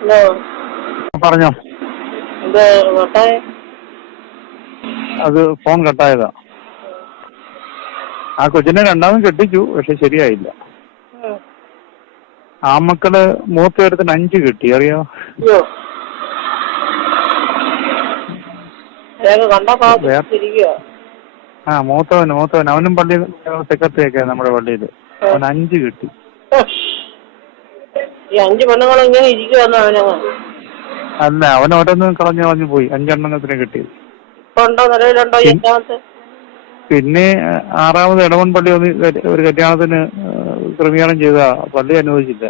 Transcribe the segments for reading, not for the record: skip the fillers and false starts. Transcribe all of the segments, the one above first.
Hello, പറഞ്ഞോ. ഇത് കോട്ടായ അത് ഫോൺ കട്ടായതാ. ആ കൊച്ചിനെ രണ്ടാമതും കെട്ടിച്ചു, പക്ഷെ ശരിയായില്ല. ആ മക്കള് മൂത്തയിടത്തിന് 5 കിട്ടി, അറിയോ? മൂത്തവൻ അവനും പള്ളി സെക്രട്ടറി ഒക്കെ നമ്മുടെ പള്ളിയില്. അവന് 5 കിട്ടി. ഈ 5 പെണ്ണുങ്ങളും ഇങ്ങനെ ഇരിക്കുവാന്നോ അവനങ്ങ്? അല്ല, അവൻ ഓരോന്നും കളഞ്ഞു പോയി. 5 എണ്ണത്തിന് കിട്ടി. പിന്നെ 6ാമത് ഇടവൻ പള്ളി ഒരു കല്യാണത്തിന് ക്രമീകരണം ചെയ്താ, പള്ളി അനുവദിച്ചില്ല.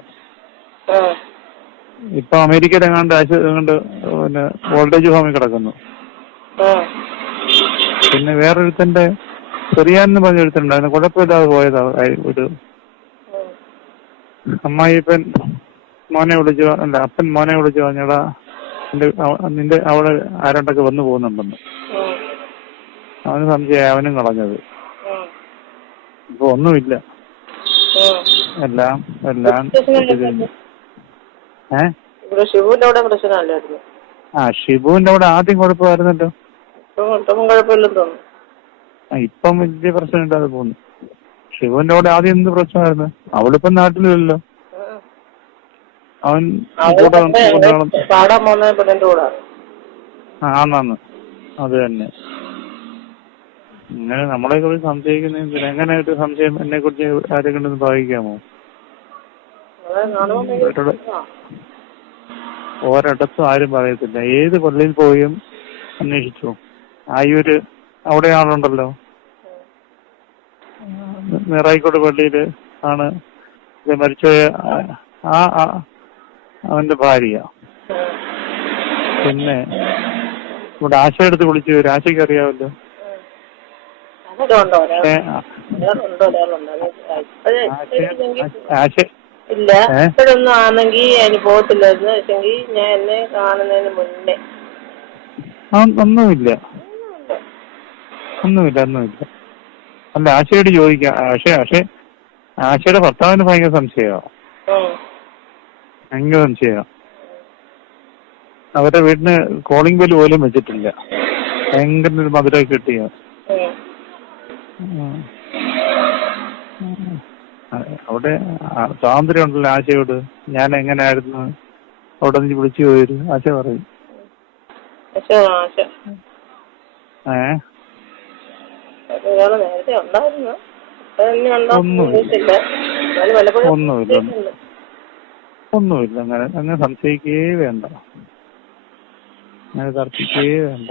ഇപ്പൊ അമേരിക്കയിൽ എങ്ങാണ്ട് പിന്നെ വോൾട്ടേജ് ഹോമിൽ കിടക്കുന്നു. പിന്നെ വേറൊരുത്തന്റെ ചെറിയാന്ന് പറഞ്ഞൊരുത്തുണ്ട്, അതിന് കുഴപ്പമില്ലാതെ പോയതാ. ഒരു അമ്മായിപ്പൻ മോനെ വിളിച്ചു, അല്ല അപ്പൻ മോനെ വിളിച്ചു പറഞ്ഞടാ, നിന്റെ അവിടെ ആരണ്ടൊക്കെ വന്നു പോകുന്നുണ്ടെന്ന്. അവന് സംശയമായി, അവനും കളഞ്ഞത്. ഇപ്പൊ ഒന്നുമില്ല, എല്ലാം ഷിബുവിന്റെ അവിടെ ആദ്യം കുഴപ്പമായിരുന്നല്ലോ. ഇപ്പം വലിയ പ്രശ്നമില്ലാതെ പോകുന്നു. ഷിബുവിന്റെ അവിടെ ആദ്യം എന്ത് പ്രശ്നമായിരുന്നു? അവളിപ്പം നാട്ടിലില്ലല്ലോ. അവൻ ആന്നാന്ന്, അത് തന്നെ. ഇങ്ങനെ നമ്മളെ കുറിച്ച് സംശയിക്കുന്ന എങ്ങനെ ഒരു സംശയം എന്നെ കുറിച്ച് ആരെങ്കിലും ഭാവിക്കാമോ? ഒരിടത്തും ആരും പറയത്തില്ല. ഏത് പള്ളിയിൽ പോയും അന്വേഷിച്ചു. ആയൂര് അവിടെ ആളുണ്ടല്ലോ, നിറായിക്കോട് പള്ളിയില് ആണ് മരിച്ചുപോയ അവന്റെ ഭാര്യ. പിന്നെ ഇവിടെ ആശയെടുത്ത് വിളിച്ചു, ആശയ്ക്ക് അറിയാമല്ലോ. ഇല്ല, ഇപ്പോഴൊന്നും ആണെങ്കിൽ അതിന് പോകത്തില്ലായിരുന്നു. പക്ഷെങ്കിൽ ഞാൻ എന്നെ കാണുന്നതിന് മുന്നേ ഒന്നുമില്ല. അല്ല, ആശയോട് ചോദിക്കാം. ആശയുടെ ഭർത്താവിന് ഭയങ്കര സംശയമാണ്. ഭയങ്കര സംശയമാണ്. അവരുടെ വീടിന് കോളിംഗ് ബെല്ല് പോലും വെച്ചിട്ടില്ല. ഭയങ്കര ഒരു മധുരമൊക്കെ കിട്ടിയ. അവിടെ സ്വാതന്ത്ര്യം ഉണ്ടല്ലോ ആശയോട്. ഞാൻ എങ്ങനെയായിരുന്നു അവിടെ നിന്ന് വിളിച്ചു പോയത് ആശ പറയും. ഒന്നുമില്ല. അങ്ങനെ സംശയിക്കേ വേണ്ട, അങ്ങനെ തർക്കിക്കേ വേണ്ട.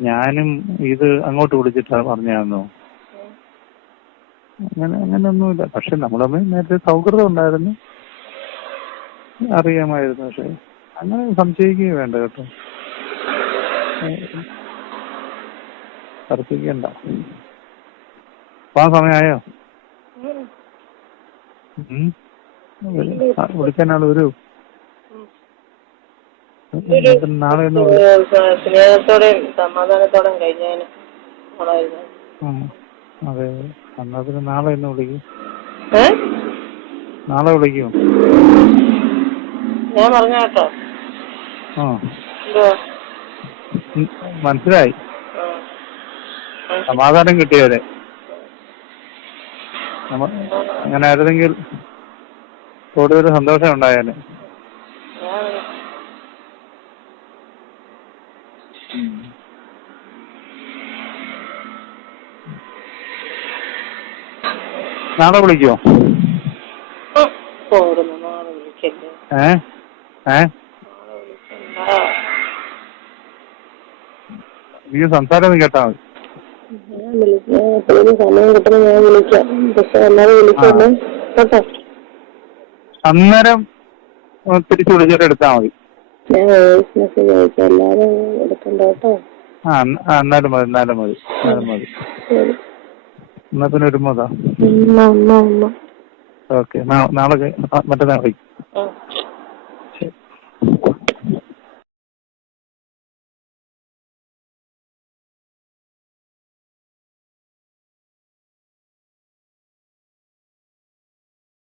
ഞാനും ഇത് അങ്ങോട്ട് വിളിച്ചിട്ടാ പറഞ്ഞാന്നോ? അങ്ങനെയൊന്നുമില്ല. പക്ഷെ നമ്മൾ തമ്മിൽ നേരത്തെ സൗഹൃദം ഉണ്ടായിരുന്നു, അറിയാമായിരുന്നു. പക്ഷെ അങ്ങനെ സംശയിക്കുകയും വേണ്ട കേട്ടോ, തർക്കിക്കണ്ട. ആ സമയമായോ? വിളിക്കാനാൾ വരൂ. നാളെ സ്നേഹത്തോടെയും സമാധാനത്തോടെയും കഴിഞ്ഞാൽ. അതെ, എന്നാ പിന്നെ നാളെ ഒന്ന് വിളിക്കും. നാളെ വിളിക്കും. ഞാൻ പറഞ്ഞ കേട്ടോ. മനസ്സിലായി. സമാധാനം കിട്ടിയവരെ. അങ്ങനെ ആയിരുന്നെങ്കിൽ കൂടുതൽ സന്തോഷം ഉണ്ടായാലും. നാളെ വിളിക്കുമോ? നീ സംസാരം കേട്ടാ മതി. സമയം കിട്ടുമ്പോൾ ഞാൻ വിളിക്കാം. പക്ഷെ അല്ലാതെ വിളിക്കല്ലേ കേട്ടോ. അന്നേരം തിരിച്ചു വിളിച്ചിട്ട് എടുത്താൽ മതി. ഞാൻ വോയിസ് മെസ്സേജ് അയക്കാം, അല്ലാതെ എടുക്കണ്ട കേട്ടോ. എന്നാലും മതി. ശരി, എന്നാ പിന്നെ ഒരു മോതാ. ഓക്കെ, നാളെ മറ്റന്നാൾ വിളിക്കും.